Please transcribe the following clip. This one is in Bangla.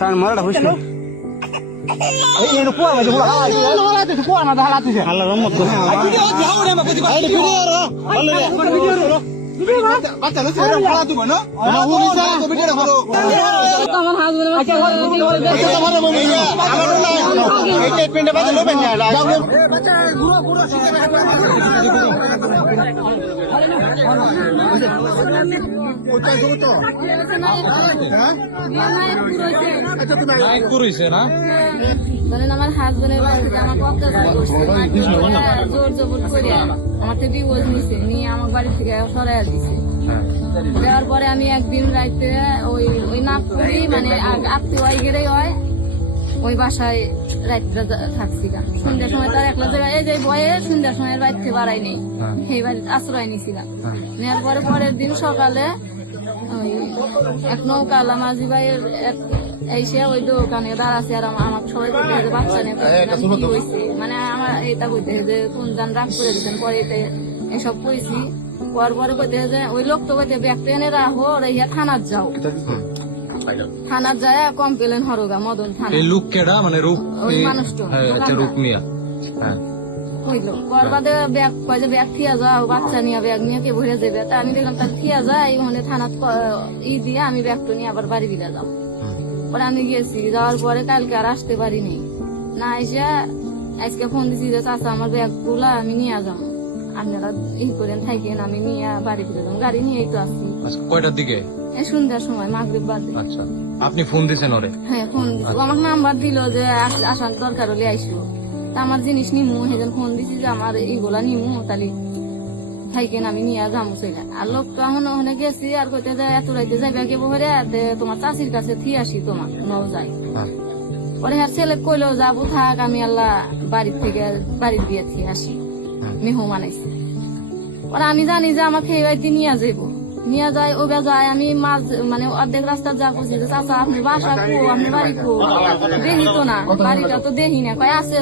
কারণ মারাটা বুঝছো আল্লাহ রহমত আমার হাজবেন্ডের বাড়িতে আমাকে অত্যাচার করছে, জোর জবর করে আমার তো ডিভোর্স নিছে, নিয়ে আমার বাড়ি থেকে সরাইয়া দিছে। দেওয়ার পরে আমি একদিন রাইতে ওই নাগপুরি মানে আত্মীয় গেলেই হয় ওই বাসায় রাত্রে থাকছি। সন্ধ্যার সময় তার একলা জায়গায় এই যে বয়ে সন্ধ্যার সময় বাড়িতে বাড়াই নেই, সেই বাড়িতে আশ্রয় নিছিলাম। নেওয়ার পরে পরের দিন সকালে এক নৌকালা মাঝি ভাইয়ের এসে ওই দোকানে দাঁড়াচ্ছে আর আমাকে সবাই বলতে যে বাচ্চা নিয়ে কি হয়েছে, মানে আমার এটা বলতে যে কোন যান রাগ করে দিচ্ছেন। পরে এসব কইছি, পরে বলতে যে ওই লোক তো বলতে ব্যাগ টেনে রাখো রেহিয়া থানার যাও, থানার যায় কমপ্লেন হরগা মদন থানা। এই লোক কেডা মানে রূপ ওই মানুষটা রূপ মিয়া হইলো পরবাদে ব্যাগ কয় যে ব্যাগ থিয়া যাও, বাচ্চা নিয়ে ব্যাগ নিয়ে কে ভরে যাবে। তা আমি দেখলাম তার থিয়া যায় ওখানে থানা দিয়ে আমি ব্যাগটা নিয়ে আবার বাড়ি বিলা যাও। পরে আমি গেছি, যাওয়ার পরে কালকে আর আসতে পারিনি না, এসে আজকে ফোন দিছি যে চাচা আমার ব্যাগ গুলা আমি নিয়ে যাবো, আপনারা ই করেন থাকেন, আমি নিয়ে বাড়ি ফিরে যাবো। গাড়ি নিয়ে তো আসছি। কয়টার দিকে? এই সন্ধ্যার সময় মাগরিব বাদে। আচ্ছা, আপনি ফোন দিয়েছেন ওরে? হ্যাঁ ফোন দিছি, ও আমাকে নাম্বার দিল যে আসার দরকার হলে আইসো। তা আমার জিনিস নিমু, সেজন ফোন দিছি যে আমার এইগুলা নিমু, তাহলে থাকেন আমি নিয়ে যাবো সেটা। আর লোক তো এখন ওখানে গেছি আর কইতে যায় এত রাইতে যাবে কে বহরে তোমার চাষির কাছে থি আসি তোমার নও যাই। পরে হ্যাঁ ছেলে কইলো যাবো থাক, আমি আল্লাহ বাড়ির থেকে বাড়ির দিয়ে থি আসি, মেহমান আইসি। পরে আমি জানি যে আমাকে এই বাড়িতে নিয়ে যাবো, নিয়ে যায় ওবে যায়। আমি মাঝ মানে অর্ধেক রাস্তা যা করছি যে চাচা আপনি বাসা কো, আপনি বাড়ি কো, দেখি তো না বাড়িটা তো দেখি না। কয় আছে